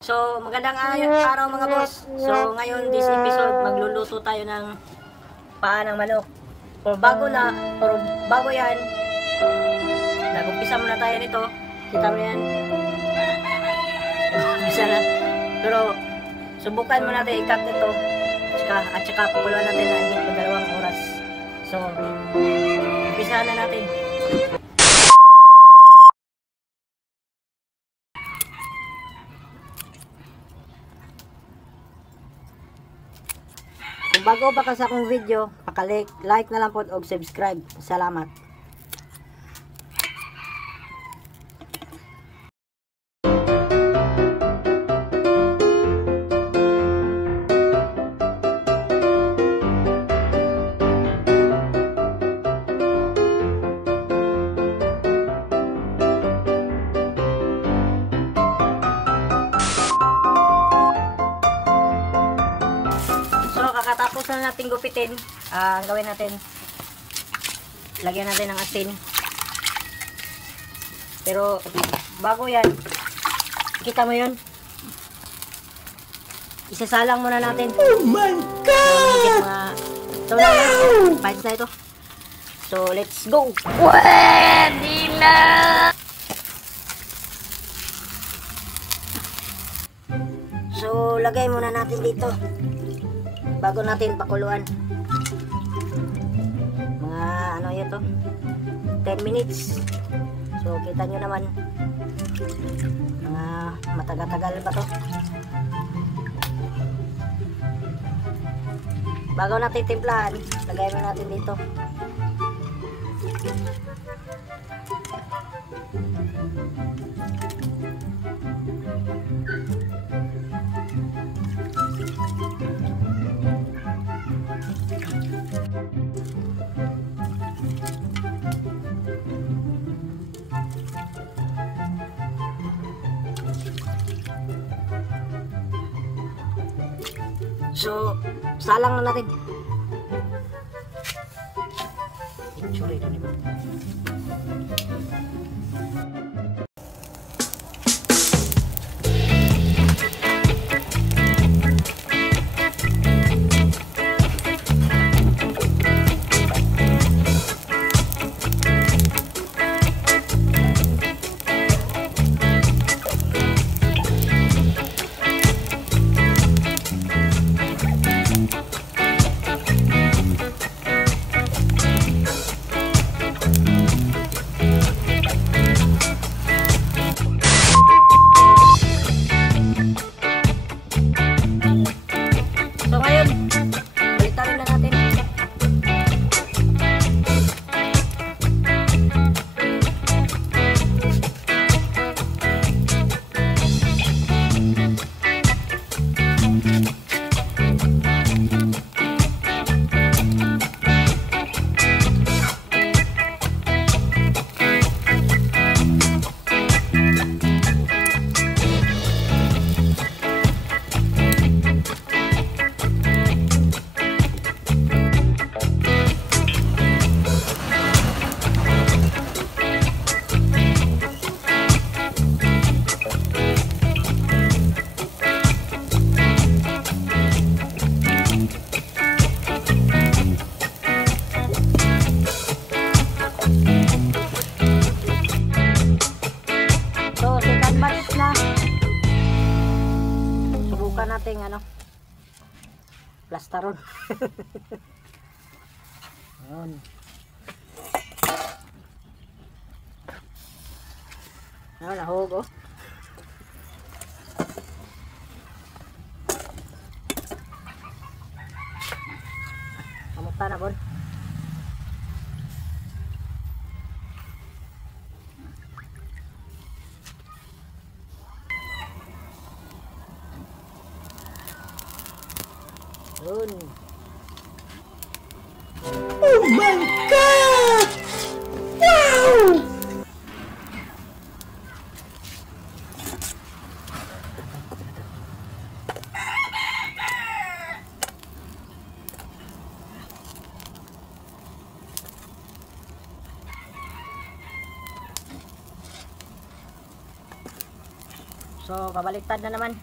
So, magandang araw mga boss. So, ngayon this episode, magluluto tayo ng paa ng manok. Pero bago yan, nag-umpisa muna tayo nito. Kita mo yan. Umpisa na. Pero, subukan mo natin i-cut ito. At saka pakuluan natin na higit pa 2 oras. So, umpisa na natin. Kung bago pa ka sa akong video, like na lang po o subscribe. Salamat. Kakatapos na natin gupitin, gawin natin, lagyan natin ng asin. Pero bago yan, kita mo yun, isasalang muna natin. Oh my God! So na, bites na ito. So let's go. Pwede na! So lagay muna natin dito bago natin pakuluan. Mga ano yun to, 10 minutes. So kita nyo naman, mga matagal-tagal ba to. Bago natin timplahan, lagay mo natin dito. So, salang na natin. Itsuri na naman. Natin plastaron. Yun. Nahog oh. Kamusta na bon? Yun. Oh my God! Wow! So, pabaliktad na naman.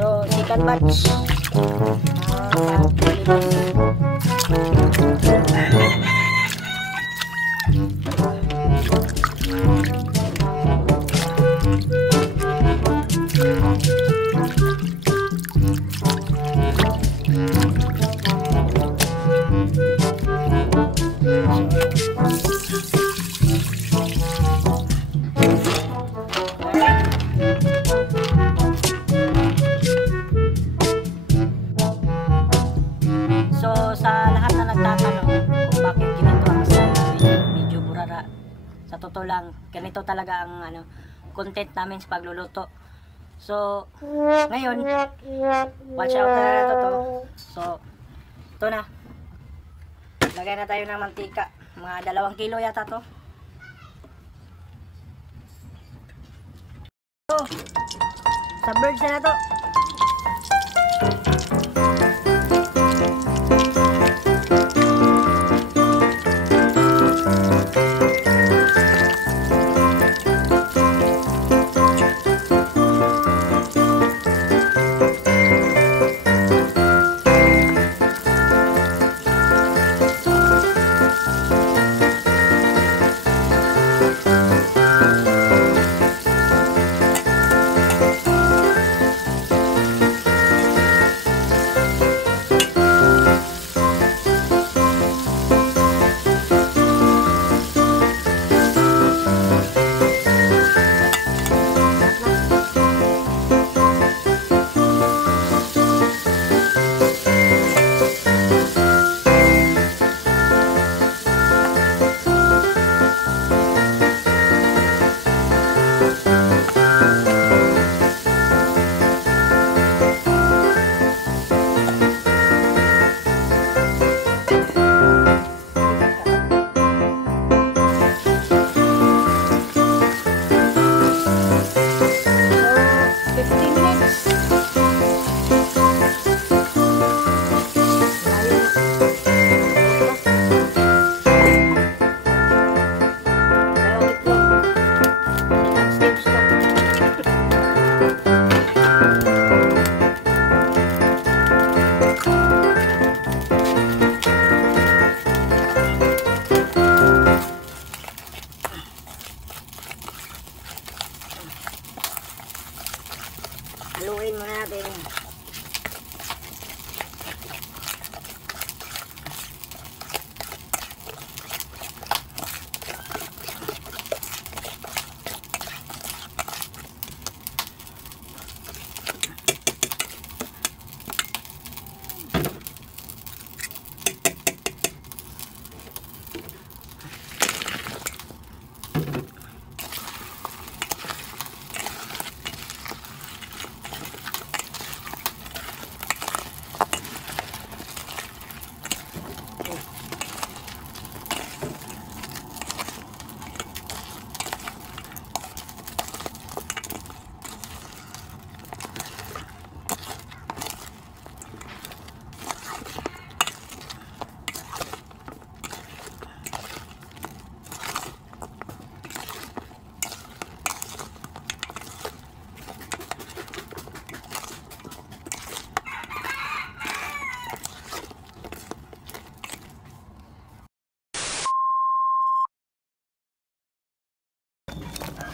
So, second batch. So, sa lahat na nagtatanong kung bakit ganito ang style namin, medyo burara. Sa totoo lang, ganito talaga ang content namin sa pagluluto. So, ngayon, watch out na to. So, ito na. Lagay na tayo ng mantika. Mga 2 kilo yata to. So, sa birds na to. Haluin muna natin.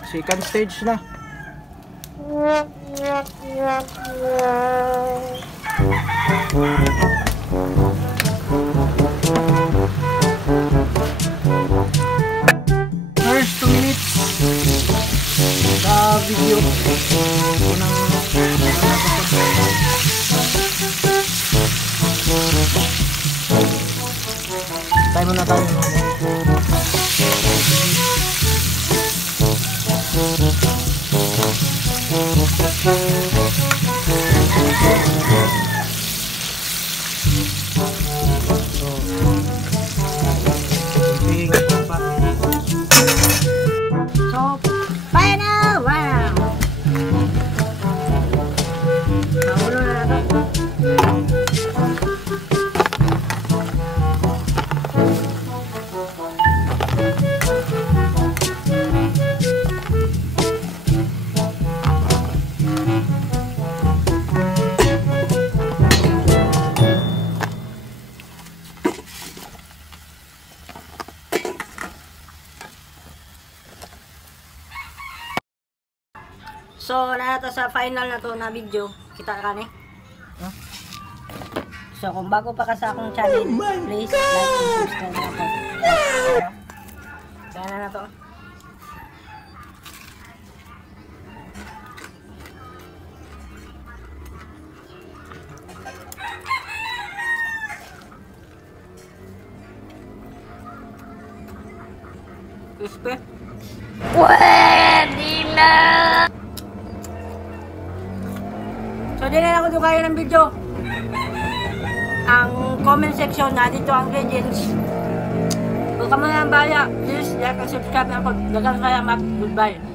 Second stage na. First 2 minutes sa video. Tayo muna tayo. So, nanato sa final na to na video. Kita ka ni? Huh? So, kung bago pa ka sa akong channel, please like and subscribe na ako. Kaya na to. Crispy. Pwede na! So, di na ako kaya ng video. Ang comment section na dito ang ingredients. Kung ka mga baya, please like and subscribe na ako. Dagang kaya mag. Goodbye.